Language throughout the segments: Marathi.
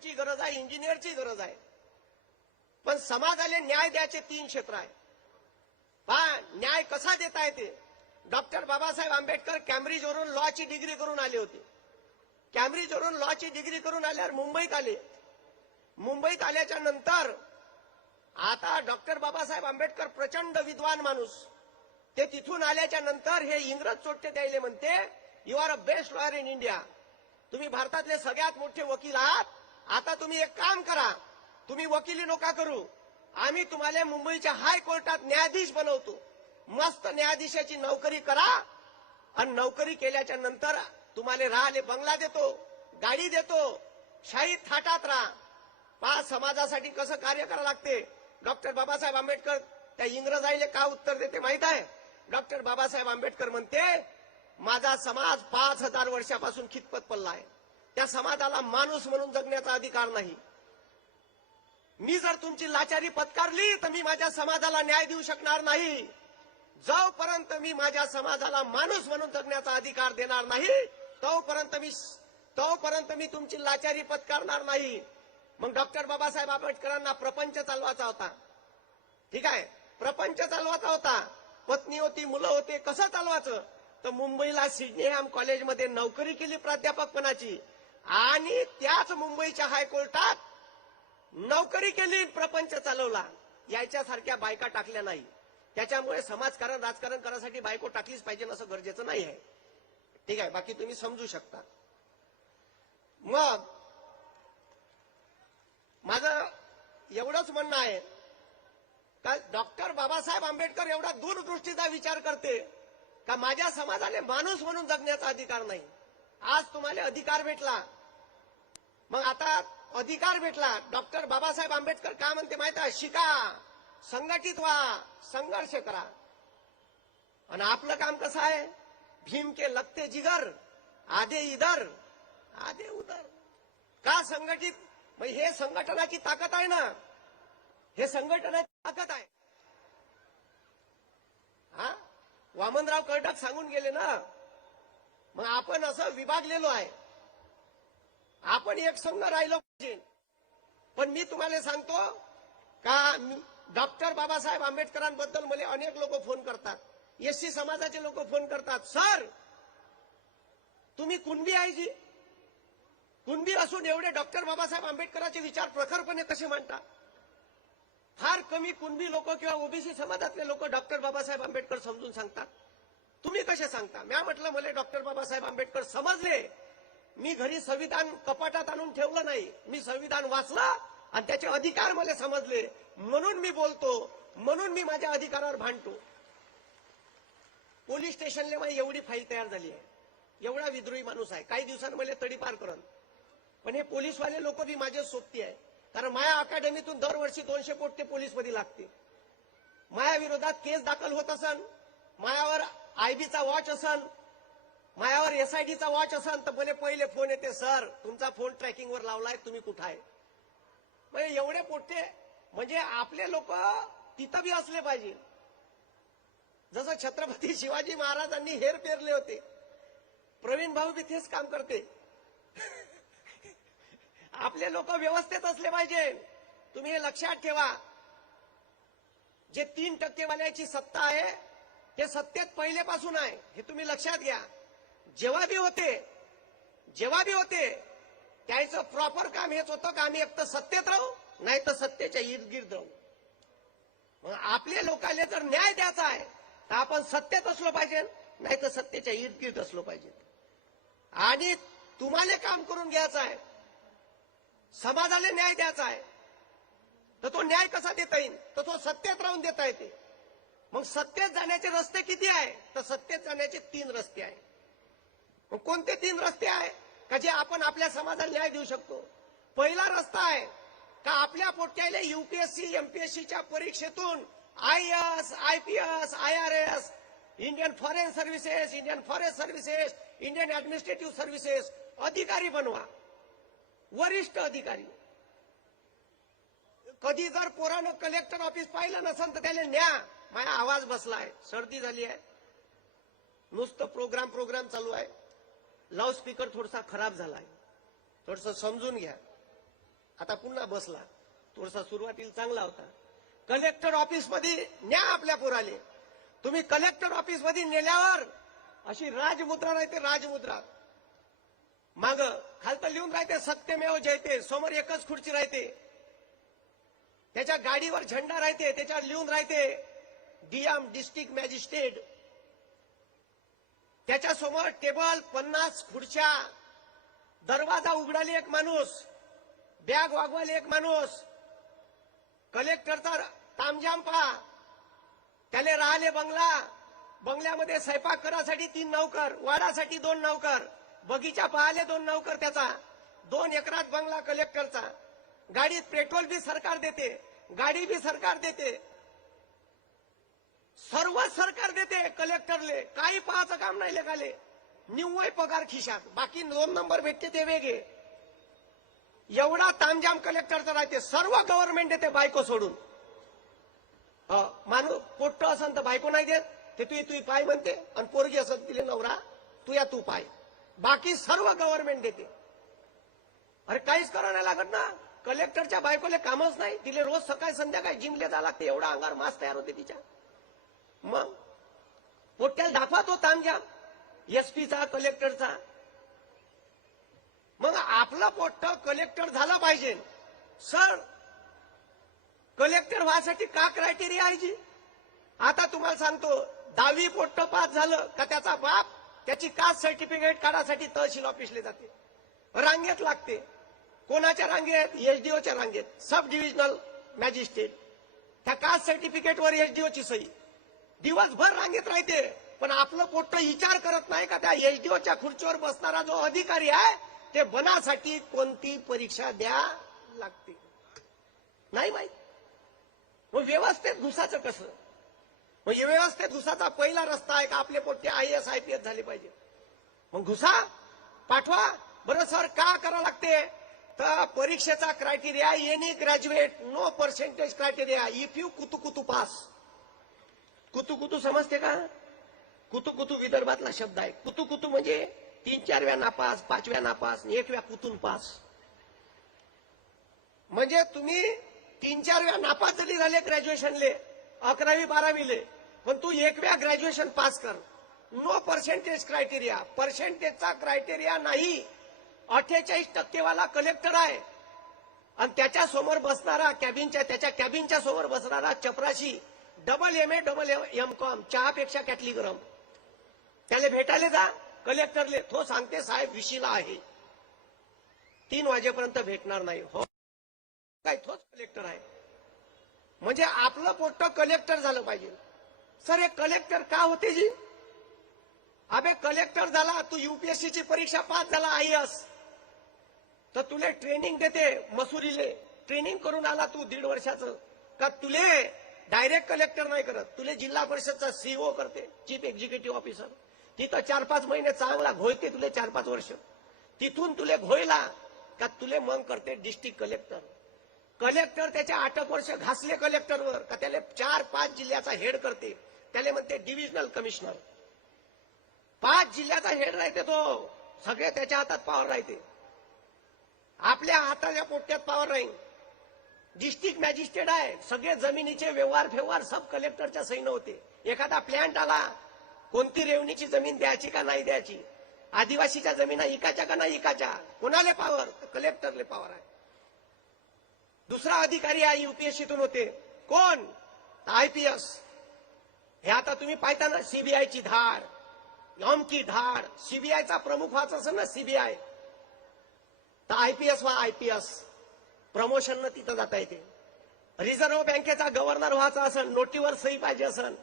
डॉक्टरची गरज आहे, इंजिनियरची गरज आहे, पण समाजाला न्याय द्यायचे 3 क्षेत्र आहे. पहा न्याय कसा देता येते. डॉक्टर बाबासाहेब आंबेडकर कॅम्ब्रिजवरून लॉची डिग्री करून आले होते. कॅम्ब्रिजवरून लॉची डिग्री करून आल्यावर मुंबईत आले. मुंबईत आल्याच्या नंतर आता डॉक्टर बाबासाहेब आंबेडकर प्रचंड विद्वान माणूस, ते तिथून आल्याच्या नंतर हे इंग्रज चोट्टे द्यायले म्हणते, you are a best lawyer in India, तुम्ही भारतातले सगळ्यात मोठे वकील आहात. आता तुम्ही एक काम करा, तुम्ही वकिली नका करू, आम्ही तुम्हाला मुंबईच्या हायकोर्टात न्यायाधीश बनवतो. मस्त न्यायाधीशाची नोकरी करा आणि नोकरी केल्याच्या नंतर तुम्हाला राहाले बंगला देतो, गाडी देतो, शाही थाटात राहा. पहा समाजासाठी कसं कार्य करावं लागते. डॉक्टर बाबासाहेब आंबेडकर त्या इंग्रजाईले का उत्तर देते माहित आहे. डॉक्टर बाबासाहेब आंबेडकर म्हणते, माझा समाज 5000 वर्षापासून खितपत पडला आहे, त्या समाजाला माणूस म्हणून जगण्याचा अधिकार नाही. मी जर तुमची लाचारी पत्कारली तर मी माझ्या समाजाला न्याय देऊ शकणार नाही. जोपर्यंत मी माझ्या समाजाला माणूस म्हणून जगण्याचा अधिकार देणार नाही तोपर्यंत मी तुमची लाचारी पत्कारणार नाही. मग डॉक्टर बाबासाहेब आंबेडकरांना प्रपंच चालवायचा होता. ठीक आहे, प्रपंच चालवायचा होता, पत्नी होती, मुलं होते, कसं चालवायचं. तर मुंबईला सिडनीहॅम कॉलेजमध्ये नोकरी केली प्राध्यापकपणाची आणि त्याच मुंबईच्या हायकोर्टात नोकरी केली, प्रपंच चालवला. याच्यासारख्या बायका टाकल्या नाही. त्याच्यामुळे समाजकारण राजकारण करायसाठी बायको टाकलीच पाहिजे असं गरजेचं नाही आहे. ठीक आहे, बाकी तुम्ही समजू शकता. मग माझं एवढंच म्हणणं आहे का डॉक्टर बाबासाहेब आंबेडकर एवढा दूरदृष्टीचा विचार करते का माझ्या समाजाला माणूस म्हणून जगण्याचा अधिकार नाही. आज तुम्हाला अधिकार भेटला, मग आता अधिकार भेटला. डॉक्टर बाबासाहेब आंबेडकर काय म्हणते माहित आहे, शिका, संघटित व्हा, संघर्ष करा. आणि आपलं काम कसं आहे, भीम के लगते जिगर, आधे इधर आधे उधर. का संघटित, मग हे संघटनाची ताकद आहे ना, हे संघटनाची ताकद आहे. हा वामनराव कर्डक सांगून गेले ना. मग आपण असं विभागलेलो आहे, आपण एक संघ राहिलो पाहिजे. पण मी तुम्हाला सांगतो का डॉक्टर बाबासाहेब आंबेडकरांबद्दल मला अनेक लोक फोन करतात, एससी समाजाचे लोक फोन करतात, सर तुम्ही कुणबी आहे जी, कुणबी असून एवढे डॉक्टर बाबासाहेब आंबेडकरांचे विचार प्रखरपणे कसे मांडता. फार कमी कुणबी लोक किंवा ओबीसी समाजातले लोक डॉक्टर बाबासाहेब आंबेडकर समजून सांगतात, तुम्ही कसे सांगता. मी म्हटलं मला डॉक्टर बाबासाहेब आंबेडकर समजले. मी घरी संविधान कपाटात आणून ठेवलं नाही, मी संविधान वाचलं आणि त्याचे अधिकार मला समजले, म्हणून मी बोलतो, म्हणून मी माझ्या अधिकारावर भांडतो. पोलीस स्टेशनला माझी एवढी फाईल तयार झाली आहे, एवढा विद्रोही माणूस आहे, काही दिवसांनी मला तडीपार करण. पण हे पोलीसवाले लोक बी माझे सोबती आहे, कारण माया अकॅडमीतून दरवर्षी 200 पोट्टे पोलीसमध्ये लागते. माया विरोधात केस दाखल होत असन, मायावर आयबीचा वॉच असन, मायावर एसआयडीचा वॉच असन, तर मला पहिले फोन येते, सर तुमचा फोन ट्रॅकिंगवर लावलाय, तुम्ही कुठं आहे. म्हणजे एवढे पोट्टे, म्हणजे आपले लोक तिथं बी असले पाहिजे. जसं छत्रपती शिवाजी महाराजांनी हेर पेरले होते, प्रवीण भाऊ बी तेच काम करते. आपले लोक व्यवस्थेत असले पाहिजे. तुम्ही हे लक्षात ठेवा, जे 3% वाल्याची सत्ता आहे ते सत्तेत पहिलेपासून आहे, हे तुम्ही लक्षात घ्या. जेव्हा बी होते त्याचं प्रॉपर काम हेच होतं का आम्ही एक तर सत्तेत राहू, नाही तर सत्तेच्या इर्दगिर्द राहू. मग आपल्या लोकांना जर न्याय द्यायचा आहे तर आपण सत्तेत असलो पाहिजे, नाही तर सत्तेच्या इर्दगिर्द असलो पाहिजे. आणि तुम्हाला काम करून घ्यायचं आहे, समाजाला न्याय द्यायचा आहे, तर तो न्याय कसा देता येईल, तर तो सत्तेत राहून देता येते. मग सत्तेत जाण्याचे रस्ते किती आहे, तर सत्तेत जाण्याचे 3 रस्ते आहे. मग कोणते 3 रस्ते आहे का जे आपण आपल्या समाजाला न्याय देऊ शकतो. पहिला रस्ता आहे का आपल्या पोट्याला यूपीएससी एमपीएससीच्या परीक्षेतून IAS IPS IRS, Indian foreign services, Indian forest services, Indian administrative services अधिकारी बनवा, वरिष्ठ अधिकारी. कधी जर पोरानं कलेक्टर ऑफिस पाहिलं नसेल तर त्याला न्या. माझा आवाज बसलाय, सर्दी झाली आहे, नुसतं प्रोग्राम चालू आहे, लाऊडस्पीकर थोडासा खराब झालाय, थोडंसं समजून घ्या. आता पुन्हा बसला, थोडासा सुरुवातीला चांगला होता. कलेक्टर ऑफिस मध्ये न्या आपल्या पोराले. तुम्ही कलेक्टर ऑफिस मध्ये नेल्यावर अशी राजमुद्रा राहते, राजमुद्रा माग खालतं लिहून राहते सत्यमेव जयते, समोर एकच खुर्ची राहते, त्याच्या गाडीवर झेंडा राहते, त्याच्यावर लिहून राहते डीएम डिस्ट्रिक्ट मॅजिस्ट्रेट. त्याच्या समोर टेबल, 50 खुर्च्या, दरवाजा उघडाले एक माणूस, बॅग वागवाले एक माणूस. कलेक्टरचा तामजाम पहा, त्याला राहिले बंगला, बंगल्यामध्ये स्वयंपाक करासाठी 3 नौकर, वाडासाठी 2 नौकर, बगीचा पाहाले 2 नौकर, त्याचा 2 एकरात बंगला कलेक्टरचा. गाडीत पेट्रोल बी सरकार देते, गाडी बी सरकार देते, सर्व सरकार देते कलेक्टरले. काही पाहायचं काम नाही लेखाले, निव्वळ पगार खिशात, बाकी 2 नंबर भेटते ते वेगळे. एवढा तामजाम कलेक्टरचा राहते, सर्व गव्हर्नमेंट देते बायको सोडून. माणूस पोट्ट असन तर बायको नाही देत, ते तू पाय म्हणते, आणि पोरगी असन तिले नवरा तू पाय, बाकी सर्व गव्हर्नमेंट देते. अरे काहीच करावं नाही लागत ना. कलेक्टरच्या बायकोले कामच नाही, तिले रोज सकाळी संध्याकाळी जिमले जावं लागते, एवढा अंगार मास तयार होते तिच्या. मग पोट्याला दाखवा तो तामजाम एसपीचा, कलेक्टरचा. मग आपला पोट्ट कलेक्टर झाला पाहिजे. सर कलेक्टर व्हायसाठी का क्रायटेरिया आहे जी? आता तुम्हाला सांगतो, 10वी पोट्ट पास झालं का त्याचा बाप त्याची कास्ट सर्टिफिकेट काढासाठी तहसील ऑफिसला जाते, रांगेत लागते. कोणाच्या रांगेत? एसडीओच्या रांगेत, सब डिव्हिजनल मॅजिस्ट्रेट. त्या कास्ट सर्टिफिकेटवर एसडीओची सही, दिवसभर रांगेत राहते. पण आपलं पोट्ट विचार करत नाही का त्या एसडीओच्या खुर्चीवर बसणारा जो अधिकारी आहे ते बनासाठी कोणती परीक्षा द्या लागते नाही माहित. मग व्यवस्थेत घुसाचं कसं? मग व्यवस्थेत घुसाचा पहिला रस्ता आहे का आपले पोट्टे IAS IPS झाले पाहिजे. मग घुसा पाठवा. बरं सर का करावं लागते? तर परीक्षेचा criteria any graduate, no percentage criteria, if you कुतू पास. कुतू समजते का? कुतू विदर्भातला शब्द आहे. कुतू म्हणजे 3-4व्या नापास, 5व्या नापास, 1व्या कुतून पास. म्हणजे तुम्ही 3-4व्या नापास जरी झाले ग्रॅज्युएशनले, 11वी 12वीले, पण तू 1व्या ग्रॅज्युएशन पास कर. नो पर्सेंटेज क्रायटेरिया, पर्सेंटेजचा क्रायटेरिया नाही. 48% वाला कलेक्टर आहे आणि त्याच्या समोर बसणारा त्याच्या कॅबिनच्या समोर बसणारा चपराशी MA MCOM, चहापेक्षा कॅटली गरम. त्याला भेटायला जा कलेक्टरले, तो सांगते साहेब विशीला आहे, 3 वाजेपर्यंत भेटणार नाही. हो काय तोच कलेक्टर आहे? म्हणजे आपलं पोट्ट कलेक्टर झालं पाहिजे. सर हे कलेक्टर का होते जी? अबे कलेक्टर झाला, तू UPSCची परीक्षा पास झाला IAS, तर तुले ट्रेनिंग देते मसुरीले. ट्रेनिंग करून आला तू 1.5 वर्षाचं, का तुले डायरेक्ट कलेक्टर नाही करत, तुले जिल्हा परिषदचा CEO करते, चीफ एक्झिक्युटिव्ह ऑफिसर. तिथं 4-5 महिने चांगला घोयते तुले, 4-5 वर्ष. तिथून तुले घोयला का तुले मग करते डिस्ट्रिक्ट कलेक्टर. कलेक्टर त्याच्या 8 वर्ष घासले कलेक्टरवर का त्याला 4-5 जिल्ह्याचा हेड करते, त्याला म्हणते डिव्हिजनल कमिशनर. 5 जिल्ह्याचा हेड राहते तो, सगळे त्याच्या हातात पॉवर राहते. आपल्या हाताच्या पोट्यात पॉवर राहील. डिस्ट्रिक्ट मॅजिस्ट्रेट आहे, सगळे जमिनीचे व्यवहार सब कलेक्टरच्या सहीनं होते. एखादा प्लॅन्ट आला, कोणती रेवणीची जमीन द्यायची का नाही द्यायची, आदिवासीच्या जमिना इकाच्या का नाही इकाच्या, कोणाले पॉवर? कलेक्टरले पॉवर आहे. दुसरा अधिकारी आहे UPSCतून होते, कोण? IPS. हे आता तुम्ही पाहता ना, CBIची धाड, की धाड. CBIचा प्रमुख व्हायचा असेल ना CBI, तर IPS व्हा. IPS प्रमोशन तिथं जाता येते. रिझर्व्ह बँकेचा गव्हर्नर व्हायचा असेल, नोटीवर सही पाहिजे असेल,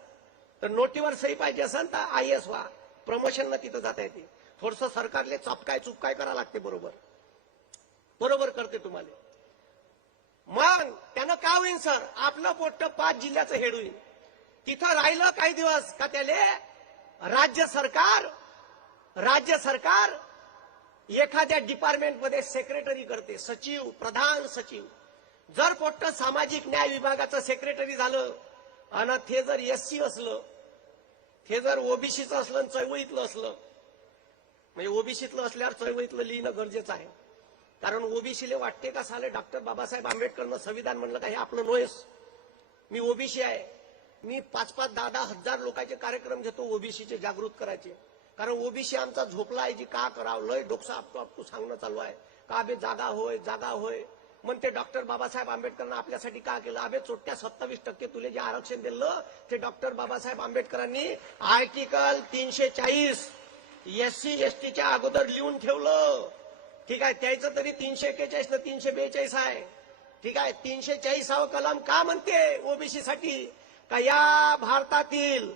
तर नोटीवर सही पाहिजे असेल तर IAS व्हा. प्रमोशन तिथं जाता येते. थोडस सरकारले चुपकाय करा लागते. बरोबर करते तुम्हाला. मग त्यानं का होईन सर? आपलं पोट्ट 5 जिल्ह्याचं हेड होईल. तिथं राहिलं काही दिवस का त्याले राज्य सरकार एखाद्या डिपार्टमेंटमध्ये सेक्रेटरी करते, सचिव, प्रधान सचिव. जर पोट्ट सामाजिक न्याय विभागाचं सेक्रेटरी झालं आणि ते जर SC असलं, ते जर OBCचं असलं, चळवळीतलं असलं, म्हणजे OBCतलं असल्यावर चळवळीतलं लिहिणं गरजेचं आहे. कारण ओबीसीले वाटते का साले डॉक्टर बाबासाहेब आंबेडकरनं संविधान म्हणलं का हे आपलं नोयस. मी ओबीसी आहे. मी 5-5, 10-10 हजार लोकांचे कार्यक्रम घेतो ओबीसीचे जागृत करायचे. कारण ओबीसी आमचा झोपला आहे जी का करावं लय डोकसा आपटू सांगणं चालू आहे का बे जागा होय जागा होय म्हणते. डॉक्टर बाबासाहेब आंबेडकरांना आपल्यासाठी का केलं अबे चोट्या 27% तुले जे आरक्षण दिलं ते डॉक्टर बाबासाहेब आंबेडकरांनी आर्टिकल 340 SC STच्या अगोदर लिहून ठेवलं. ठीक आहे, त्याचं तरी 341 ना 342 आहे. ठीक आहे, 340 कलम का म्हणते ओबीसी साठी का या भारतातील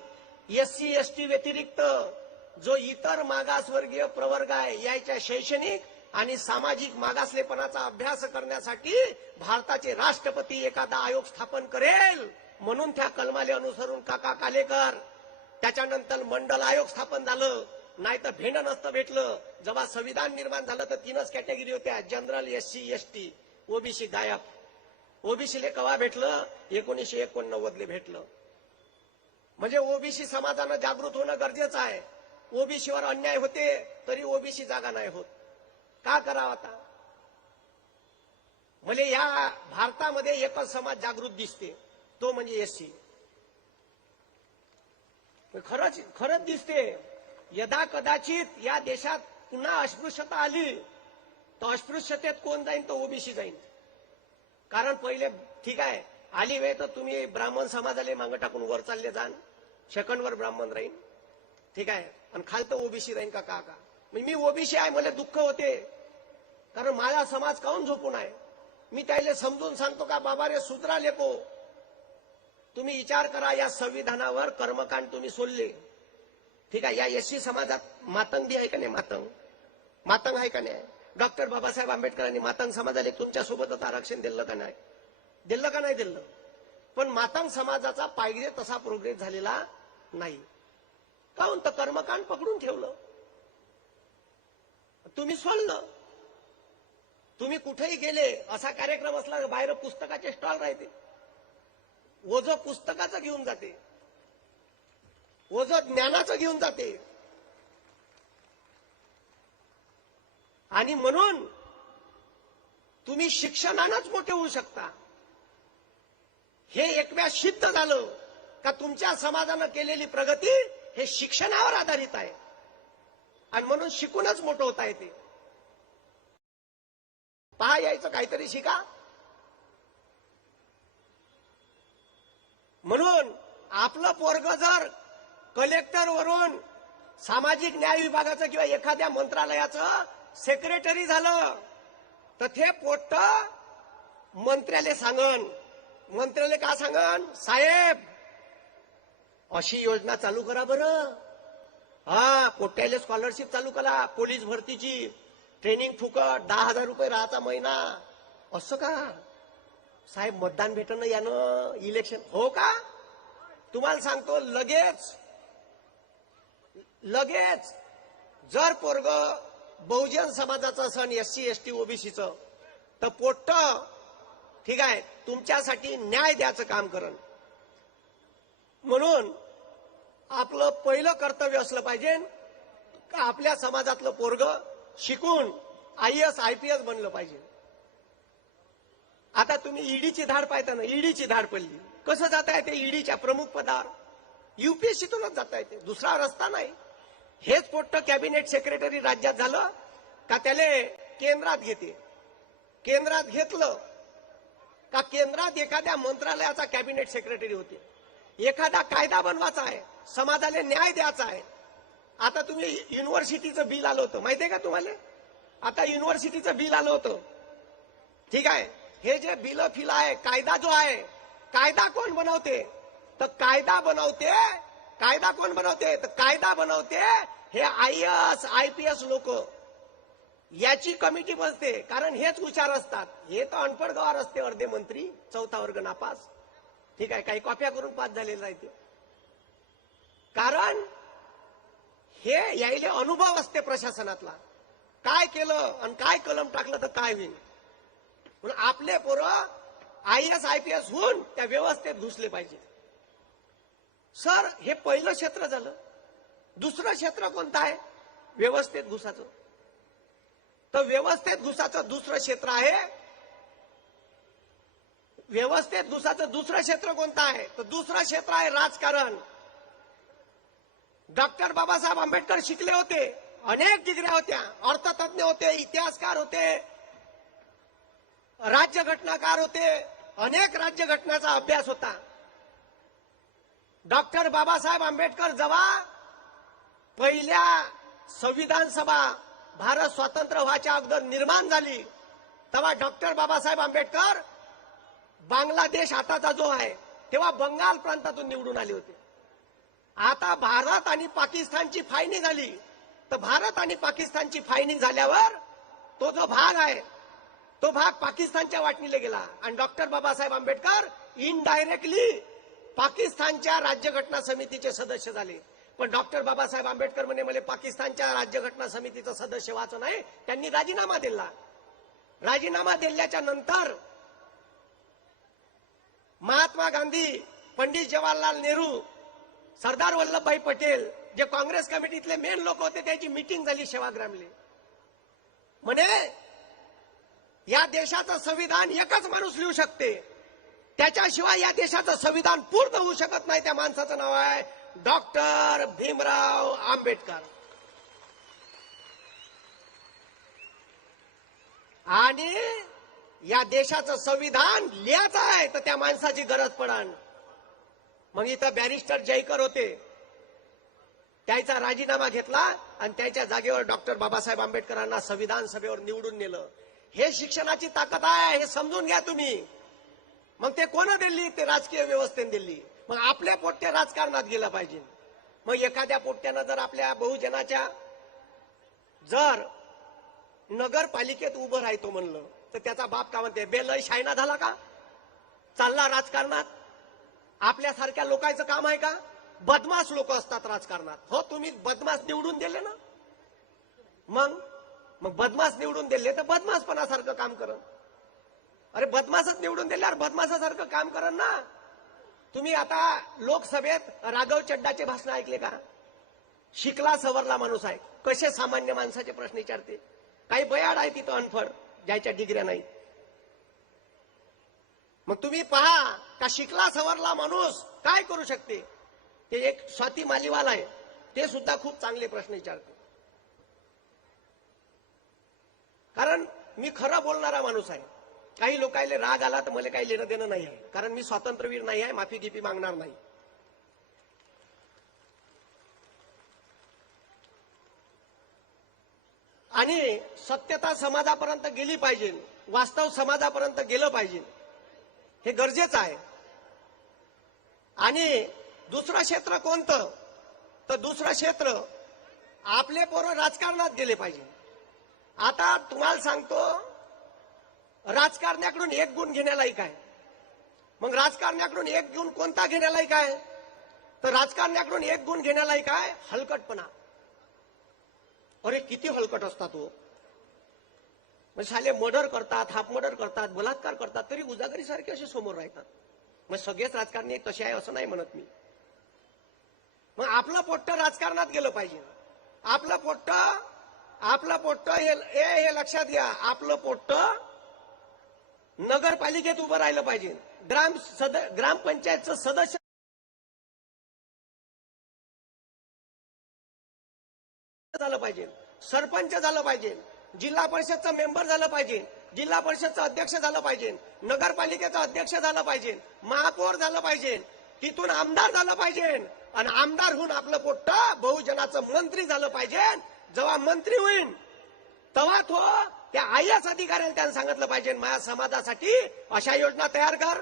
SC ST व्यतिरिक्त जो इतर मागासवर्गीय प्रवर्ग आहे याच्या शैक्षणिक आणि सामाजिक मागासलेपणाचा अभ्यास करण्यासाठी भारताचे राष्ट्रपती एखादा आयोग स्थापन करेल म्हणून त्या कलमाले अनुसरून काका कालेकर त्याच्यानंतर मंडल आयोग स्थापन झालं. नाही तर भेंड नसतं भेटलं. जेव्हा संविधान निर्माण झालं तर 3च कॅटेगरी होत्या, जनरल, SC ST, ओबीसी गायब. ओबीसीले कवा भेटलं 1989 भेटलं. म्हणजे ओबीसी समाजानं जागृत होणं गरजेचं आहे. ओबीसीवर अन्याय होते तरी ओबीसी जागा नाही होत. का करावं आता? म्हणजे या भारतामध्ये एकच समाज जागृत दिसते तो म्हणजे SC. खरंच दिसते. यदा कदाचित या देशात पुन्हा अस्पृश्यता आली तर अस्पृश्यतेत कोण जाईन तर ओबीसी जाईन. कारण पहिले ठीक आहे आली वेळ तर तुम्ही ब्राह्मण समाजाला मागं टाकून वर चालले जाण, सेकंडवर ब्राह्मण राहीन. ठीक आहे, आणि खालतं ओबीसी राहीन का का मी ओबीसी आहे. मला दुःख होते कारण माझा समाज काऊन झोपून आहे. मी त्याला समजून सांगतो का बाबा रे सुधरा लेको, तुम्ही विचार करा. या संविधानावर कर्मकांड तुम्ही सोडले. ठीक आहे, या SC समाजात मातंग बी आहे का नाही? मातंग आहे का नाही? डॉक्टर बाबासाहेब आंबेडकरांनी मातंग समाजाला तुमच्यासोबतच आरक्षण दिलं का नाही? दिलं. पण मातंग समाजाचा पाहिजे तसा प्रोग्रेस झालेला नाही. काऊन तर कर्मकांड पकडून ठेवलं. तुम्ही सोडलं. तुम्ही कुठेही गेले असा कार्यक्रम असला बाहेर पुस्तकाचे स्टॉल राहते. ओझं पुस्तकाचं घेऊन जाते, ओझं ज्ञानाचं घेऊन जाते. आणि म्हणून तुम्ही शिक्षणानंच मोठे होऊ शकता. हे एकव्या सिद्ध झालं का तुमच्या समाजानं केलेली प्रगती हे शिक्षणावर आधारित आहे. आणि म्हणून शिकूनच मोठं होता येते. पहा, यायचं काहीतरी शिका. म्हणून आपलं पोरग जर कलेक्टर वरून सामाजिक न्याय विभागाचं किंवा एखाद्या मंत्रालयाचं सेक्रेटरी झालं तर ते पोट्ट मंत्र्याला सांगन. मंत्र्याला का सांगन? साहेब अशी योजना चालू करा बरं. पोट्याला स्कॉलरशिप चालू करा, पोलीस भरतीची ट्रेनिंग फुकट, 10,000 रुपये राहायचा महिना. असं का साहेब? मतदान भेटणं यानं इलेक्शन हो का? तुम्हाला सांगतो लगेच जर पोरग बहुजन समाजाचं असन, SC ST ओबीसीचं, तर पोट्ट ठीक आहे तुमच्यासाठी न्याय द्यायचं काम करण. म्हणून आपलं पहिलं कर्तव्य असलं पाहिजे का आपल्या समाजातलं पोरग शिकून IAS IPS बनलं पाहिजे. आता तुम्ही ईडीची धाड पाहता ना, ईडीची धाड पडली. कसं जाता येते ईडीच्या प्रमुख पदावर? UPSCतूनच जाता येते, दुसरा रस्ता नाही. हेच पोट्ट कॅबिनेट सेक्रेटरी राज्यात झालं का त्याला केंद्रात घेते. केंद्रात घेतलं का केंद्रात एखाद्या मंत्रालयाचा कॅबिनेट सेक्रेटरी होते. एखादा कायदा बनवायचा आहे, समाजाला न्याय द्यायचा आहे. आता तुम्ही युनिव्हर्सिटीचं बिल आलं होतं माहितीये का तुम्हाला? आता युनिव्हर्सिटीचं बिल आलं होतं. ठीक आहे, हे जे बिल फिल आहे, कायदा जो आहे, कायदा कोण बनवते? तर कायदा बनवते हे IAS IPS लोक. याची कमिटी बसते. कारण हेच हुशार असतात. हे तर अनपढ गवार असते अर्धे मंत्री, 4था वर्ग नापास. ठीक आहे, काही कॉप्या करून पास झालेला आहे ते. कारण हे यायले अनुभव असते प्रशासनातला. काय केलं आणि काय कलम टाकलं तर काय होईल. म्हणून आपले पोरं IAS IPS होऊन त्या व्यवस्थेत घुसले पाहिजे. सर हे पहिलं क्षेत्र झालं. दुसरं क्षेत्र कोणतं आहे व्यवस्थेत घुसाचं? तर व्यवस्थेत घुसाचं दुसरं क्षेत्र आहे. व्यवस्थेत घुसाचं दुसरं क्षेत्र कोणतं आहे? तर दुसरं क्षेत्र आहे राजकारण. डॉक्टर बाबासाहेब आंबेडकर शिकले होते, अनेक डिग्र्या होत्या, अर्थतज्ञ होते, इतिहासकार होते, राज्यघटनाकार होते, अनेक राज्यघटनेचा अभ्यास होता. डॉक्टर बाबासाहेब आंबेडकर जेव्हा पहिल्या संविधान सभा भारत स्वतंत्र व्हायच्या अगोदर निर्माण झाली, तेव्हा डॉक्टर बाबासाहेब आंबेडकर बांगलादेश आताचा जो आहे तेव्हा बंगाल प्रांतातून निवडून आले होते. आता भारत आणि पाकिस्तानची फायनी झाली, तर भारत आणि पाकिस्तानची फायनी झाल्यावर तो जो भाग आहे तो भाग पाकिस्तानच्या वाटणीला गेला आणि डॉक्टर बाबासाहेब आंबेडकर इनडायरेक्टली पाकिस्तानच्या राज्यघटना समितीचे सदस्य झाले. पण डॉक्टर बाबासाहेब आंबेडकर म्हणे मला पाकिस्तानच्या राज्यघटना समितीचं सदस्य व्हायचं नाही. त्यांनी राजीनामा दिला. राजीनामा दिल्याच्या नंतर महात्मा गांधी, पंडित जवाहरलाल नेहरू, सरदार वल्लभभाई पटेल जे काँग्रेस कमिटीतले मेन लोक होते त्याची मीटिंग झाली सेवाग्रामले. म्हणे या देशाचं संविधान एकच माणूस लिहू शकते, त्याच्याशिवाय या देशाचं संविधान पूर्ण होऊ शकत नाही. त्या माणसाचं नाव आहे डॉक्टर भीमराव आंबेडकर. आणि या देशाचं संविधान लिहायचं आहे तर त्या माणसाची गरज पडण. मग इथं बॅरिस्टर जयकर होते, त्याचा राजीनामा घेतला आणि त्याच्या जागेवर डॉक्टर बाबासाहेब आंबेडकरांना संविधान सभेवर निवडून नेलं. हे शिक्षणाची ताकद आहे, हे समजून घ्या तुम्ही. मग ते कोण दिली? ते राजकीय व्यवस्थेने दिली. मग आपल्या पोट्टे राजकारणात गेलं पाहिजे. मग एखाद्या पोट्ट्यानं जर आपल्या बहुजनाच्या जर नगरपालिकेत उभं राहायचो म्हणलं तर त्याचा बाप का म्हणते बे लय शायना झाला का? चालला राजकारणात? आपल्यासारख्या लोकांचं काम आहे का? बदमाश लोक असतात राजकारणात. हो, तुम्ही बदमाश निवडून दिले ना, मग बदमाश निवडून दिले तर बदमाशपणासारखं काम करन. अरे बदमाशच निवडून दिल्यावर बदमाशासारखं काम करन ना. तुम्ही आता लोकसभेत राघव चड्डाचे भाषण ऐकले का? शिकला सवरला माणूस आहे, कसे सामान्य माणसाचे प्रश्न विचारते. काही बयाड आहे तिथं अनफड, ज्याच्या डिग्र्या नाहीत. मग तुम्ही पहा का शिकला सवरला माणूस काय करू शकते. ते एक स्वाती मालीवाल आहे, ते सुद्धा खूप चांगले प्रश्न विचारते. कारण मी खरं बोलणारा माणूस आहे. काही लोकांना राग आला तर मला काही लेणं देणं नाही आहे, कारण मी स्वातंत्र्यवीर नाही आहे, माफी गिफी मागणार नाही. आणि सत्यता समाजापर्यंत गेली पाहिजे, वास्तव समाजापर्यंत गेलं पाहिजे, हे गरजेचं आहे. आणि दुसरं क्षेत्र कोणतं? तर दुसरं क्षेत्र आपले पोरं राजकारणात गेले पाहिजे. आता तुम्हाला सांगतो, राजकारण्याकडून एक गुण घेण्यालायक आहे. मग राजकारण्याकडून एक गुण कोणता घेण्यालायक आहे? तर राजकारण्याकडून एक गुण घेण्यालायक आहे हलकटपणा. अरे किती हलकट असतात हो. म्हणजे साले मर्डर करतात, हाफ मर्डर करतात, बलात्कार करतात, तरी उजागरीसारखे असे समोर राहतात. मग सगळेच राजकारणी तसे आहे असं नाही म्हणत मी. मग आपलं पोट्ट राजकारणात गेलं पाहिजे. आपलं पोट्ट हे लक्षात घ्या, आपलं पोट्ट नगरपालिकेत उभं राहिलं पाहिजे, ग्रामपंचायतचं सदस्य झालं पाहिजे, सरपंच झालं पाहिजे, जिल्हा परिषदचं मेंबर झालं पाहिजे, जिल्हा परिषदचं अध्यक्ष झालं पाहिजे, नगरपालिकेचं अध्यक्ष झालं पाहिजे, महापौर झालं पाहिजे, तिथून आमदार झालं पाहिजे. आणि आमदार होऊन आपलं पोट्ट बहुजनाचं मंत्री झालं पाहिजे. जेव्हा मंत्री होईल तेव्हा तो त्या आयएस अधिकाऱ्याला त्यानं सांगितलं पाहिजे माया समाजासाठी अशा योजना तयार कर.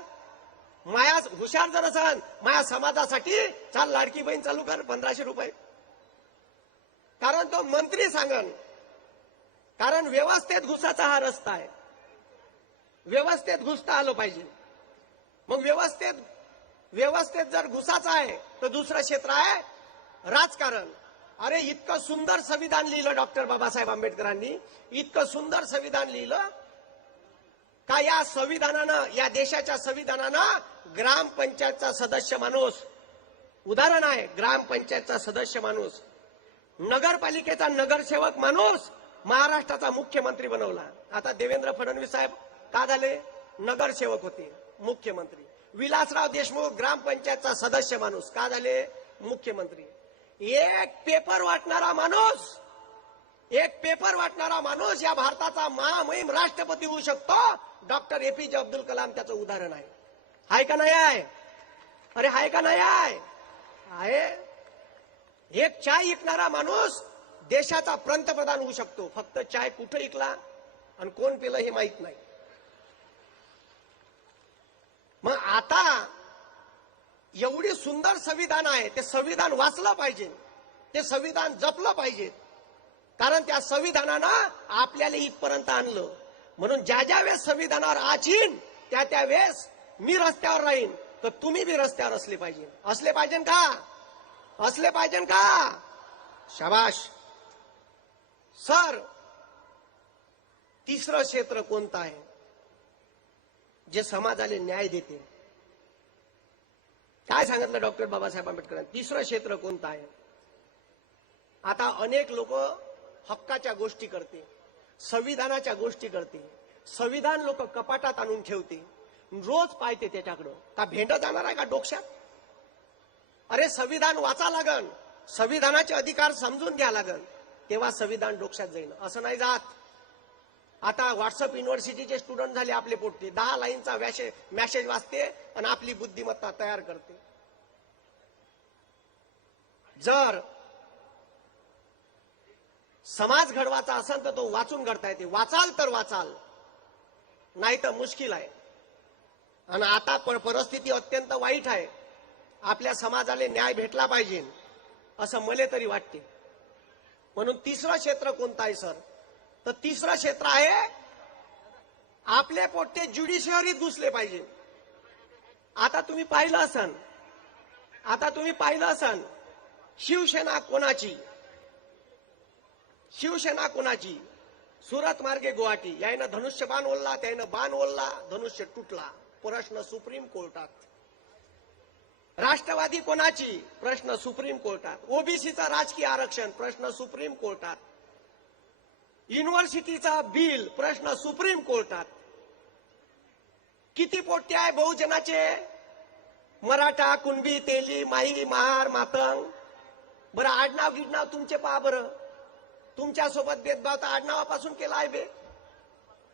माया हुशार जर असन माया समाजासाठी चाल लाडकी बहीण चालू कर 1500 रुपये. कारण तो मंत्री सांगन. कारण व्यवस्थेत घुसाचा हा रस्ता आहे. व्यवस्थेत घुसता आलं पाहिजे. मग व्यवस्थेत जर घुसाचा आहे तर दुसरं क्षेत्र आहे राजकारण. अरे इतकं सुंदर संविधान लिहिलं डॉक्टर बाबासाहेब आंबेडकरांनी, इतकं सुंदर संविधान लिहिलं का या संविधानानं, या देशाच्या संविधानानं ग्रामपंचायतचा सदस्य माणूस, उदाहरण आहे ग्रामपंचायतचा सदस्य माणूस, नगरपालिकेचा नगरसेवक माणूस महाराष्ट्राचा मुख्यमंत्री बनवला. आता देवेंद्र फडणवीस साहेब का झाले? नगरसेवक होते, मुख्यमंत्री. विलासराव देशमुख ग्रामपंचायतचा सदस्य माणूस, का झाले? मुख्यमंत्री. एक पेपर वाटणारा माणूस या भारताचा महामहिम राष्ट्रपती होऊ शकतो. डॉक्टर एपीजे अब्दुल कलाम त्याचं उदाहरण आहे. हाय का नाही आहे? अरे हाय का नाही आहे? एक चाय विकणारा माणूस देशाचा पंतप्रधान होऊ शकतो. फक्त चाय कुठं विकला आणि कोण पिलं हे माहित नाही. मग आता एवढी सुंदर संविधान आहे, ते संविधान वाचलं पाहिजे, ते संविधान जपलं पाहिजे. कारण त्या संविधानानं आपल्याला इथपर्यंत आणलं. म्हणून ज्या वेळेस संविधानावर आचीन त्या वेळेस मी रस्त्यावर राहीन, तर तुम्ही बी रस्त्यावर असले पाहिजे. असले पाहिजे का? शाबाश. सर, तिसरं क्षेत्र कोणतं आहे जे समाजाला न्याय देते? काय सांगितलं डॉक्टर बाबासाहेब आंबेडकरांनी? तिसरं क्षेत्र कोणतं आहे? आता अनेक लोक हक्काच्या गोष्टी करते, संविधानाच्या गोष्टी करते. संविधान लोक कपाटात आणून ठेवते, रोज पाहते त्याच्याकडं. का भेंड जाणार आहे का डोक्यात? अरे संविधान वाचा लागन, संविधानाचे अधिकार समजून घ्या लागन, तेव्हा संविधान डोक्यात जाईल. असं नाही जात. आता व्हॉट्सअप युनिव्हर्सिटीचे स्टुडंट झाले आपले पोट्टे. 10 लाईनचा मॅसेज वाचते आणि आपली बुद्धिमत्ता तयार करते. जर समाज घडवाचा असेल तर तो वाचून घडता येते. वाचाल तर वाचाल, नाही तर मुश्किल आहे. आणि आता परिस्थिती अत्यंत वाईट आहे. आपल्या समाजाला न्याय भेटला पाहिजे असं मला तरी वाटते. म्हणून तिसरं क्षेत्र कोणतं आहे सर? तर तिसरं क्षेत्र आहे आपले पोट्टे ज्युडिशियरीत घुसले पाहिजे. आता तुम्ही पाहिलं असन शिवसेना कोणाची? सुरत मार्गे गुवाहाटी. यायनं धनुष्यबाण ओढला, त्यानं बाण ओढला, धनुष्य तुटला. प्रश्न सुप्रीम कोर्टात. राष्ट्रवादी कोणाची? प्रश्न सुप्रीम कोर्टात. ओबीसीचं राजकीय आरक्षण, प्रश्न सुप्रीम कोर्टात. युनिव्हर्सिटीचा बिल, प्रश्न सुप्रीम कोर्टात. किती पोट्टे आहे बहुजनाचे? मराठा, कुणबी, तेली, माई, महार, मातंग. बरं आडनाव गिडनाव तुमचे पहा बरं. तुमच्यासोबत भेदभाव तर आडनावापासून केला आहे बे.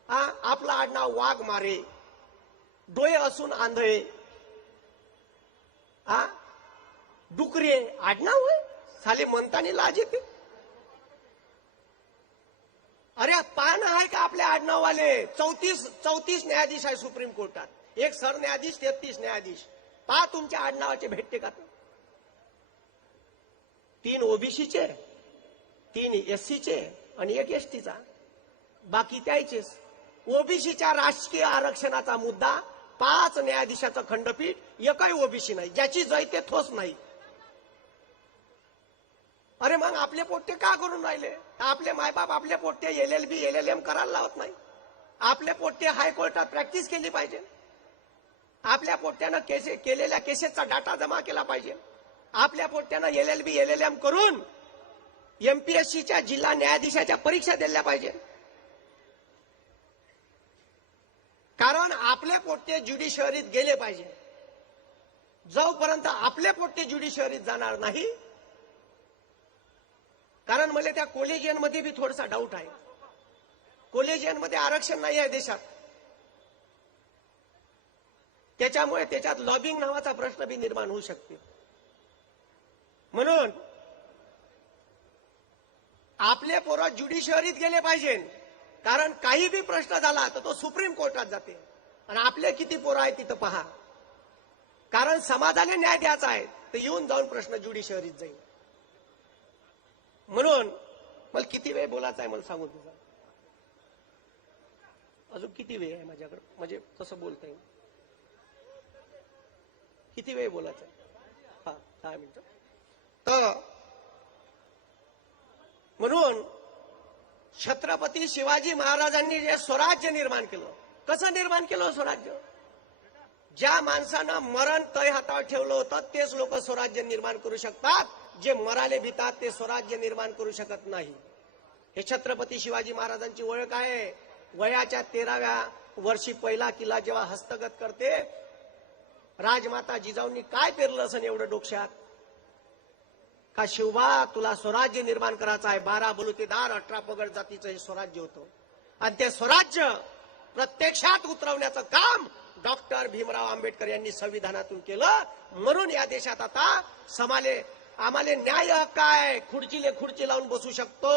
आपलं आडनाव वाघ मारे, डोळे असून आंधळे, डुकरे आडनाव आहे. साले म्हणताना लाज येते. अरे पान आहे का आपल्या आडनाववाले? 34 न्यायाधीश आहे सुप्रीम कोर्टात. एक सरन्यायाधीश, 33 न्यायाधीश. पहा तुमच्या आडनावाचे भेटते का? 3 ओबीसीचे, 3 एससीचे आणि 1 एसटीचा. बाकी त्याचेच. ओबीसीच्या राजकीय आरक्षणाचा मुद्दा 5 न्यायाधीशाचं खंडपीठ, एकही ओबीसी नाही, ज्याची जैते ठोस नाही. अरे मग आपले पोट्टे का करून राहिले? आपले मायबाप आपले पोट्टे LLB LLM करायला लावत नाही. आपले पोट्टे हायकोर्टात प्रॅक्टिस केली पाहिजे. आपल्या पोट्ट्यानं केलेल्या केसेसचा डाटा जमा केला पाहिजे. आपल्या पोट्ट्यानं LLB LLM करून MPSCच्या जिल्हा न्यायाधीशाच्या परीक्षा दिल्या पाहिजे. कारण आपले पोट्टे ज्युडिशियरीत गेले पाहिजे. जोपर्यंत आपले पोट्टे ज्युडिशियरीत जाणार नाही, कारण मला त्या कॉलेजियन मध्ये बी थोडासा डाऊट आहे. कॉलेजियन मध्ये आरक्षण नाही आहे देशात. त्याच्यामुळे त्याच्यात लॉबिंग नावाचा प्रश्न बी निर्माण होऊ शकते. म्हणून आपले पोरं ज्युडिशियरीत गेले पाहिजे. कारण काही बी प्रश्न झाला तर तो सुप्रीम कोर्टात जाते. आणि आपले किती पोरं आहेत तिथं पहा. कारण समाजाने न्याय द्यायचा आहे तर येऊन जाऊन प्रश्न ज्युडिशियरीत जाईल. म्हणून मला किती वेळ बोलायचा आहे मला सांगून तुझा. अजून किती वेळ आहे माझ्याकडे? म्हणजे कसं बोलता येईल? किती वेळ बोलायचं? 10 मिनिटं. तर म्हणून छत्रपती शिवाजी महाराजांनी जे स्वराज्य निर्माण केलं, कसं निर्माण केलं स्वराज्य? ज्या माणसानं मरण तय हातावर ठेवलं होतं तेच लोक स्वराज्य निर्माण करू शकतात. जे मराले भितात ते स्वराज्य निर्माण करू शकत नाही. हे छत्रपती शिवाजी महाराजांची ओळख आहे. वयाच्या 13व्या वर्षी पहिला किल्ला जेव्हा हस्तगत करते, राजमाता जिजाऊंनी काय पेरलं असं एवढं डोक्यात का शिवबा तुला स्वराज्य निर्माण करायचं आहे. 12 बलुतेदार 18 पगड जातीचं हे स्वराज्य होतं आणि ते स्वराज्य प्रत्यक्षात उतरवण्याचं काम डॉक्टर भीमराव आंबेडकर यांनी संविधानातून केलं. म्हणून या देशात आता आम्हाला न्याय हक्क आहे. खुर्चीले खुर्ची लावून बसू शकतो,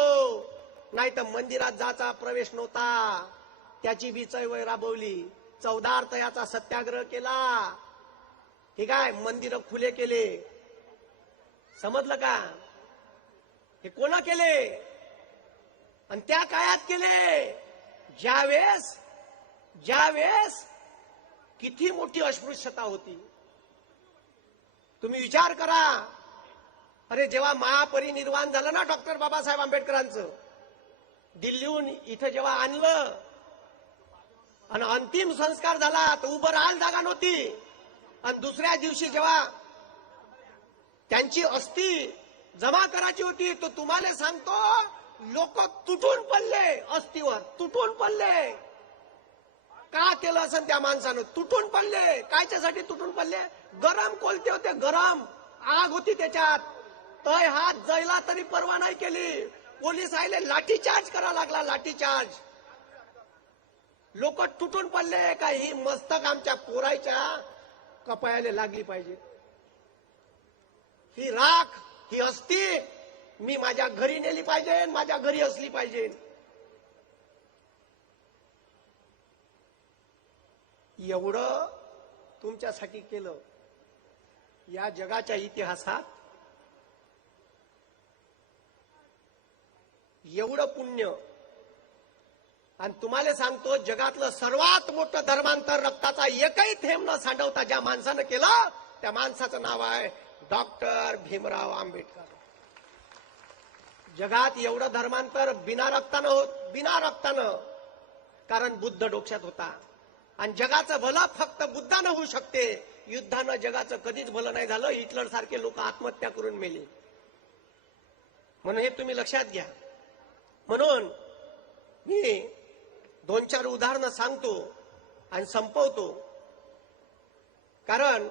नाही तर मंदिरात जायचा प्रवेश नव्हता. त्याची बी चळवळ राबवली. 14 तयाचा सत्याग्रह केला. ठीक आहे, मंदिर खुले केले. समजलं का? हे कोण केले? आणि त्या काळात केले ज्यावेळेस किती मोठी अस्पृश्यता होती. तुम्ही विचार करा. अरे जेव्हा महापरिनिर्वाण झालं ना डॉक्टर बाबासाहेब आंबेडकरांचं, दिल्लीहून इथं जेव्हा आणलं आणि अंतिम संस्कार झाला तर उभं राहायला जागा नव्हती. आणि दुसऱ्या दिवशी जेव्हा त्यांची अस्थी जमा करायची होती, तो तुम्हाला सांगतो लोक तुटून पडले. अस्थीवर तुटून पडले. का केलं असं त्या माणसानं? तुटून पडले. कायच्यासाठी तुटून पडले? गरम कोलते होते, गरम आग होती त्याच्यात. तय हात जळला तरी पर्वा नाही केली. पोलीस आले, लाठीचार्ज करा लागला, लाठीचार्ज. लोक तुटून पडले. का ही मस्तक आमच्या पोरायच्या कपायाला लागली पाहिजे. ही राख, ही अस्थी मी माझ्या घरी नेली पाहिजे, माझ्या घरी असली पाहिजे. एवढं तुमच्यासाठी केलं या जगाच्या इतिहासात. एवढं पुण्य. आणि तुम्हाला सांगतो जगातलं सर्वात मोठं धर्मांतर रक्ताचा एकही थेंब न सांडवता ज्या माणसानं केलं, त्या माणसाचं नाव आहे डॉक्टर भीमराव आंबेडकर. जगात एवढं धर्मांतर बिना रक्तानं, कारण बुद्ध डोक्यात होता. आणि जगाचं भलं फक्त बुद्धानं होऊ शकते. युद्धानं जगाचं कधीच भलं नाही झालं. हिटलर सारखे लोक आत्महत्या करून मेले. म्हणून हे तुम्ही लक्षात घ्या. म्हणून मी 2-4 उदाहरणं सांगतो आणि संपवतो. कारण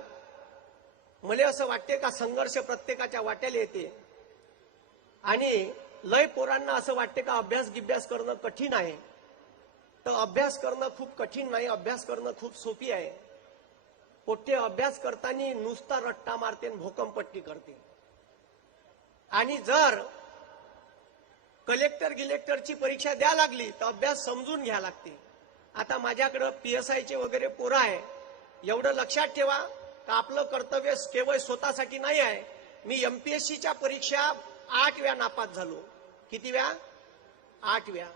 मला असं वाटते का संघर्ष प्रत्येकाच्या वाट्याला येते आणि लय पोरांना असं वाटते का अभ्यास करणं कठीण आहे. तर अभ्यास करणं खूप कठीण नाही, अभ्यास करणं खूप सोपी आहे. पोट्टे अभ्यास करताना नुसता रट्टा मारते, भोकंपट्टी करते. आणि जर कलेक्टरची परीक्षा द्या लागली तर अभ्यास समजून घ्या लागते. आता माझ्याकडे PSIचे वगैरे पोरं आहे. एवढं लक्षात ठेवा का आपलं कर्तव्य केवळ स्वतःसाठी नाही आहे. मी MPSCच्या परीक्षा 8 वेळा नापास झालो. किती वेळा? 8 वेळा.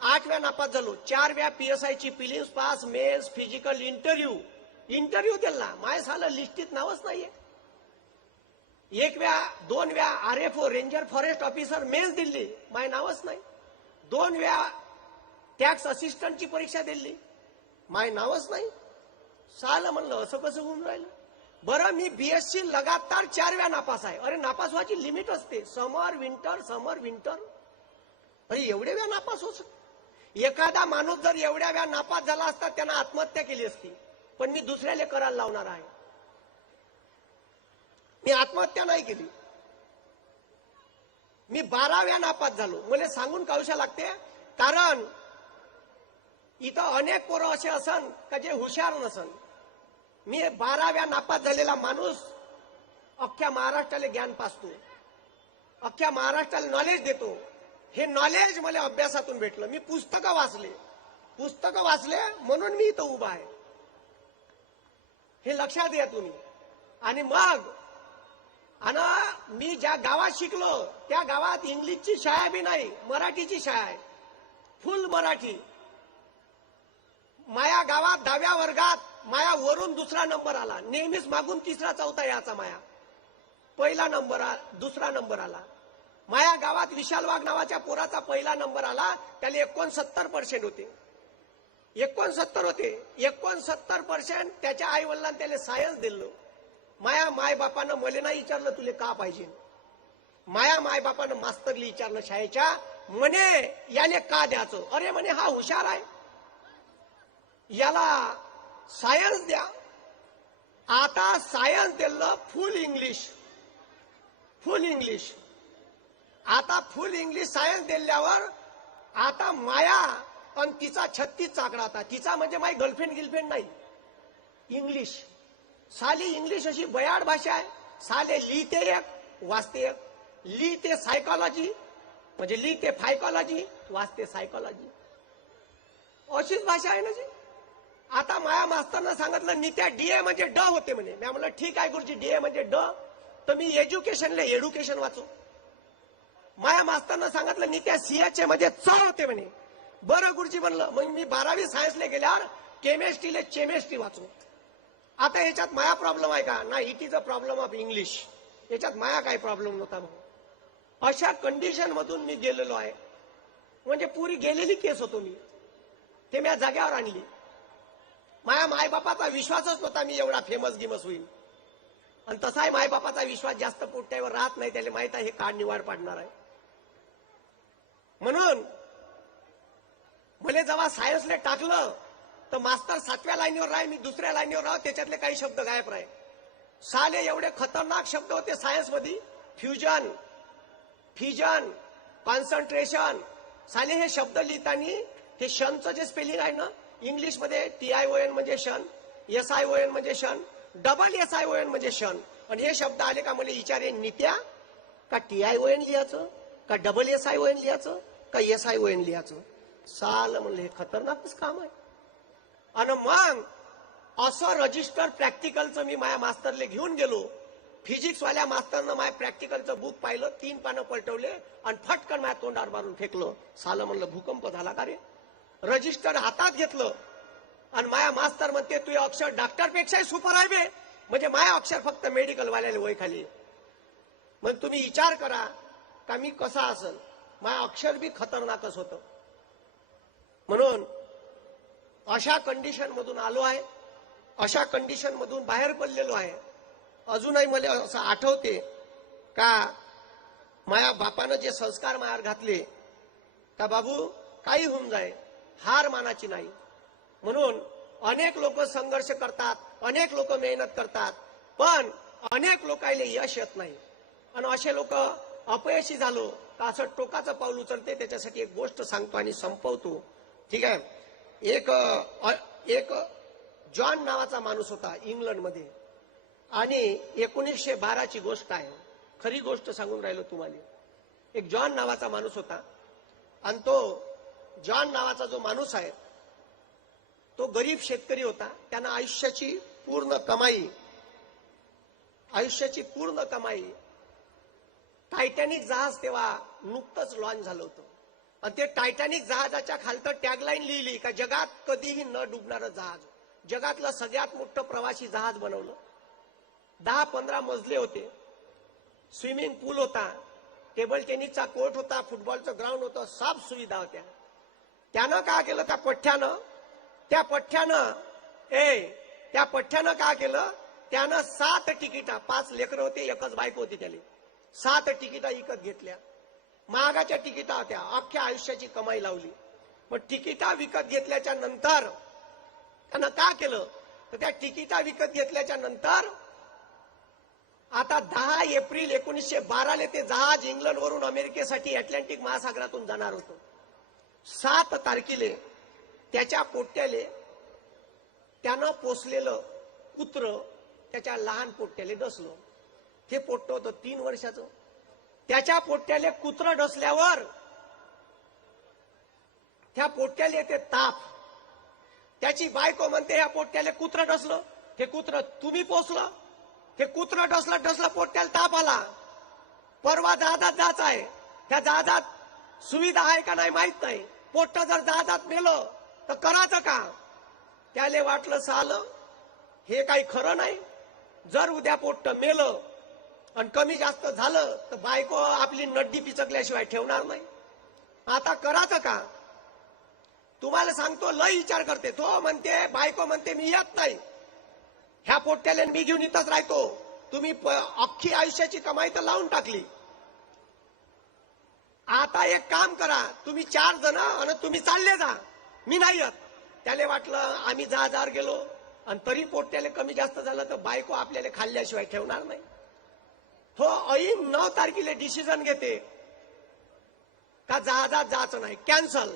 8 वेळा नापास झालो. 4 वेळा PSIची prelims pass, mains, physical, interview दिला. माझ्या साला लिस्टीत नावच नाहीये. 1 वेळा 2 वेळा RFO ranger forest officer mains दिली, माझे नावच नाही. 2 वेळा टॅक्स असिस्टंटची परीक्षा दिली, माझे नावच नाही. साला म्हणलं असं कसं होऊन राहिलं. बरं मी BSc लगातार 4 वेळा नापास आहे. अरे नापास व्हायची लिमिट असते. समर विंटर. अरे एवढे वेळा नापास होत. एखादा माणूस जर एवढ्या वेळा नापास झाला असता त्यानं आत्महत्या केली असती. पण मी दुसऱ्याला करायला लावणार आहे. मी आत्महत्या नाही केली. मी 12 वेळा नापास झालो. मला सांगून कावशा लागते. कारण इथं अनेक पोरं असे असन का जे हुशार नसन. मी 12 वेळा नापास झालेला माणूस अख्ख्या महाराष्ट्राला ज्ञान पाचतो, अख्ख्या महाराष्ट्राला नॉलेज देतो. हे नॉलेज मला अभ्यासातून भेटलं. मी पुस्तकं वाचले म्हणून मी इथं उभा आहे. हे लक्षात घ्या तुम्ही. आणि मग मी ज्या गावात शिकलो त्या गावात इंग्लिशची शाळा बी नाही, मराठीची शाळा आहे, फुल मराठी. माया गावात 10व्या वर्गात माया वरून 2रा नंबर आला. नेहमीच मागून 3रा 4था याचा माया. पहिला नंबर, 2रा नंबर आला. माया गावात विशाल वाघ नावाच्या पोराचा पहिला नंबर आला. त्याला 69% होते. 69 होते. 69% त्याच्या आई वडिलांनी त्याला सायन्स दिलं. माया मायबापानं मला नाही विचारलं तुले का पाहिजे. माया मायबापानं मास्तरली विचारलं शाळेच्या म्हणे याने का द्यायचं? अरे म्हणे हा हुशार आहे, याला सायन्स द्या. आता सायन्स दिलं फुल इंग्लिश. आता फुल इंग्लिश सायन्स दिल्यावर आता माया आणि तिचा 36 चाकडा. आता तिचा म्हणजे माझी गर्लफ्रेंड नाही, इंग्लिश. साली इंग्लिश अशी बयाड भाषा आहे. साले लिहिते एक, वाचते एक. लिहिते सायकॉलॉजी म्हणजे लिहिते फायकॉलॉजी, वाचते सायकॉलॉजी. अशीच भाषा आहे ना जी. आता माया मास्तरनं सांगितलं नित्या डीए म्हणजे ड होते म्हणे. मी म्हणलं ठीक आहे गुरुजी, डीए म्हणजे ड, तर मी एज्युकेशनला एड्युकेशन वाचू. माया मास्तरनं सांगितलं नित्या सीएचए म्हणजे च होते म्हणे. बरं गुरुजी म्हणलं, मग मी 12वी सायन्सला गेल्यावर केमिस्ट्रीला चेमिस्ट्री वाचू. आता याच्यात माया प्रॉब्लेम आहे का? नाही, it is a problem of English. याच्यात माया काही प्रॉब्लेम नव्हता. मग अशा कंडिशन मधून मी गेलेलो आहे. म्हणजे पुरी गेलेली केस होतो मी, ते मी जाग्यावर आणली. माझ्या मायबापाचा विश्वासच नव्हता मी एवढा फेमस गिमस होईल. आणि तसाही मायबापाचा विश्वास जास्त पोट्यावर राहत नाही, त्याला माहित आहे हे काळ निवाड पाडणार आहे. म्हणून मला जेव्हा सायन्सला टाकलं तर मास्तर 7व्या लाईनीवर राह, मी 2ऱ्या लाईनीवर राह. त्याच्यातले काही शब्द गायब राहे. साले एवढे खतरनाक शब्द होते सायन्स मध्ये. Fusion, fission, concentration. साले हे शब्द लिहिताना हे शनचं जे स्पेलिंग आहे ना इंग्लिश मध्ये, TION म्हणजे शन, SION म्हणजे शन, डबल SION म्हणजे शन. आणि हे शब्द आले का मला विचारे नित्या का TION लिहायचं, का डबल SION लिहायचं, का SION लिहायचं? साल म्हणलं हे खतरनाकच काम आहे. आणि मग असं रजिस्टर प्रॅक्टिकलचं मी माझ्या मास्तरला घेऊन गेलो. फिजिक्स वाल्या मास्तरनं माझ्या प्रॅक्टिकलचं बुक पाहिलं, 3 पानं पलटवले आणि फटकन माझ्या तोंडावर मारून फेकलं. साल म्हणलं भूकंप झाला का रे? रजिस्टर हातात घेतलं आणि माया मास्तर म्हणते तू अक्षर डॉक्टरपेक्षाही सुपर आहे बे. म्हणजे माया अक्षर फक्त मेडिकल वाल्याला वय खाली. मग तुम्ही विचार करा का मी कसा असेल. माया अक्षर बी खतरनाकच होतं. म्हणून अशा कंडिशन मधून आलो आहे, अशा कंडिशन मधून बाहेर पडलेलो आहे. अजूनही मला असं आठवते का माया बापानं जे संस्कार मायावर घातले का बाबू काही होऊन जाय, हार मानाची नाही. म्हणून अनेक लोक संघर्ष करतात, अनेक लोक मेहनत करतात, पण अनेक लोकांना यश येत नाही. आणि असे लोक अपयशी झालो तर असं टोकाचं पाऊल उचलते. त्याच्यासाठी एक गोष्ट सांगतो आणि संपवतो. ठीक आहे. एक जॉन नावाचा माणूस होता इंग्लंडमध्ये. आणि 1912ची गोष्ट आहे, खरी गोष्ट सांगून राहिलो तुम्हाला. एक जॉन नावाचा माणूस होता आणि तो जॉन नावाचा जो माणूस आहे तो गरीब शेतकरी होता. त्यानं आयुष्याची पूर्ण कमाई टायटॅनिक जहाज तेव्हा नुकतंच लॉन्च झालं होतं. आणि ते टायटॅनिक जहाजाच्या खालतं टॅगलाईन लिहिली का जगात कधीही न डुबणारं जहाज. जगातलं सगळ्यात मोठं प्रवासी जहाज बनवलं. 10-15 मजले होते. स्विमिंग पूल होता, टेबल टेनिसचा कोर्ट होता, फुटबॉलचं ग्राउंड होतं, सब सुविधा होत्या. त्यानं काय केलं त्या पठ्ठ्यानं काय केलं, त्यानं 7 तिकिटा, 5 लेकरं होते, एकच बायको होती, त्याला 7 तिकिटा विकत घेतल्या. महागाच्या तिकिटा होत्या. अख्ख्या आयुष्याची कमाई लावली. मग तिकिटा विकत घेतल्याच्या नंतर त्यानं काय केलं तर त्या तिकिटा विकत घेतल्याच्या नंतर आता 10 एप्रिल 1912 ते जहाज इंग्लंडवरून अमेरिकेसाठी अटलांटिक महासागरातून जाणार होतं. 7 तारखेला त्याच्या पोट्याले त्यानं पोसलेलं कुत्र त्याच्या लहान पोट्याले डसलं. ते पोट्ट होतं 3 वर्षाचं. त्याच्या पोट्याले कुत्र डसल्यावर त्या पोट्याले येते ताप. त्याची बायको म्हणते ह्या पोट्याले कुत्र डसलं. हे कुत्र तुम्ही पोसलं. हे कुत्र डसलं पोट्याला ताप आला. परवा जहाजात जायचं आहे. त्या जहाजात सुविधा आहे का नाही माहित नाही. पोट्ट जर जहाजात मेलं तर करायचं का? त्याले वाटलं सालं हे काही खरं नाही. जर उद्या पोट्ट मेलं आणि कमी जास्त झालं तर बायको आपली नड्डी पिचकल्याशिवाय ठेवणार नाही. आता करायचं का? तुम्हाला सांगतो लय विचार करते. तो म्हणते, बायको म्हणते मी येत नाही. ह्या पोट्याला मी घेऊन इथंच राहतो. तुम्ही अख्खी आयुष्याची कमाई तर लावून टाकली. आता एक काम करा, तुम्ही 4 जण आणि तुम्ही चालले जा, मी नाही येत. त्याला वाटलं आम्ही जहाजावर गेलो आणि तरी पोट त्याला कमी जास्त झालं तर बायको आपल्याला खाल्ल्याशिवाय ठेवणार नाही. हो, ऐन 9 तारखेला डिसिजन घेते का जहाजात जायचं नाही, कॅन्सल.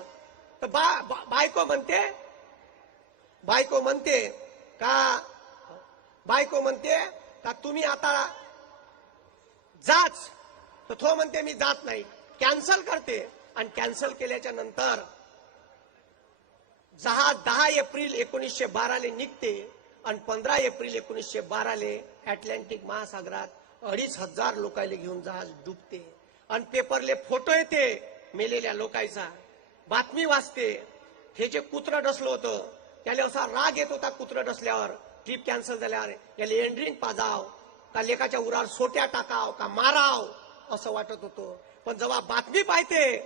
तर बायको म्हणते का तुम्ही आता जाच. तर तो म्हणते मी जात नाही, कॅन्सल करते. आणि कॅन्सल केल्याच्या नंतर जहाज 10 एप्रिल 1912 निघते आणि 15 एप्रिल 1912 अटलांटिक महासागरात 2500 लोकांना घेऊन जहाज डुबते. आणि पेपरले फोटो येते मेलेल्या लोकांचा, बातमी वाचते. हे जे कुत्रं डसलं होतं त्याला असा राग येत होता, कुत्रं डसल्यावर, ट्रिप कॅन्सल झाल्यावर, याला एंड्रिंग पाजाव का लेकाच्या उरावर सोट्या टाकाव का माराव असं वाटत होतं. पण जेव्हा बातमी पाहते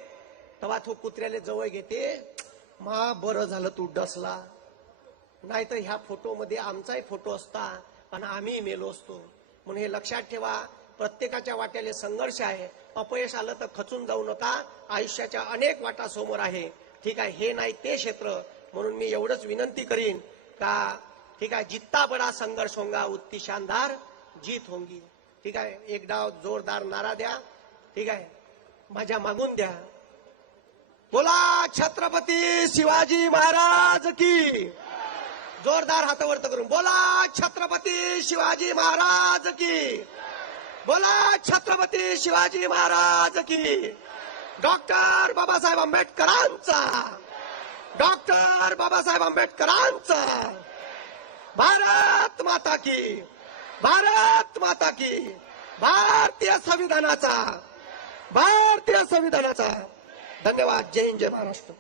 तेव्हा तो कुत्र्याला जवळ घेते, मा बरं झालं तू डसला, नाहीतर ह्या फोटोमध्ये आमचाही फोटो असता आणि आम्ही मेलो असतो. म्हणून हे लक्षात ठेवा, प्रत्येकाच्या वाट्याले संघर्ष आहे. अपयश आलं तर खचून जाऊ नका, आयुष्याच्या अनेक वाटा समोर आहे. ठीक आहे, हे नाही ते क्षेत्र. म्हणून मी एवढंच विनंती करीन का ठीक आहे, जित्ता बडा संघर्ष होगा उतनी शानदार जीत होंगी. ठीक आहे, एक डाव जोरदार नारा द्या. ठीक आहे, माझ्या मागून द्या. बोला छत्रपती शिवाजी महाराज की. जोरदार हातावरत करून बोला छत्रपती शिवाजी महाराज की. बोला छत्रपती शिवाजी महाराज की. डॉक्टर बाबासाहेब आंबेडकरांचा, डॉक्टर बाबासाहेब आंबेडकरांचा. भारत माता की, भारत माता की. भारतीय संविधानाचा, भारतीय संविधानाचा. धन्यवाद. जय हिंद, जय महाराष्ट्र.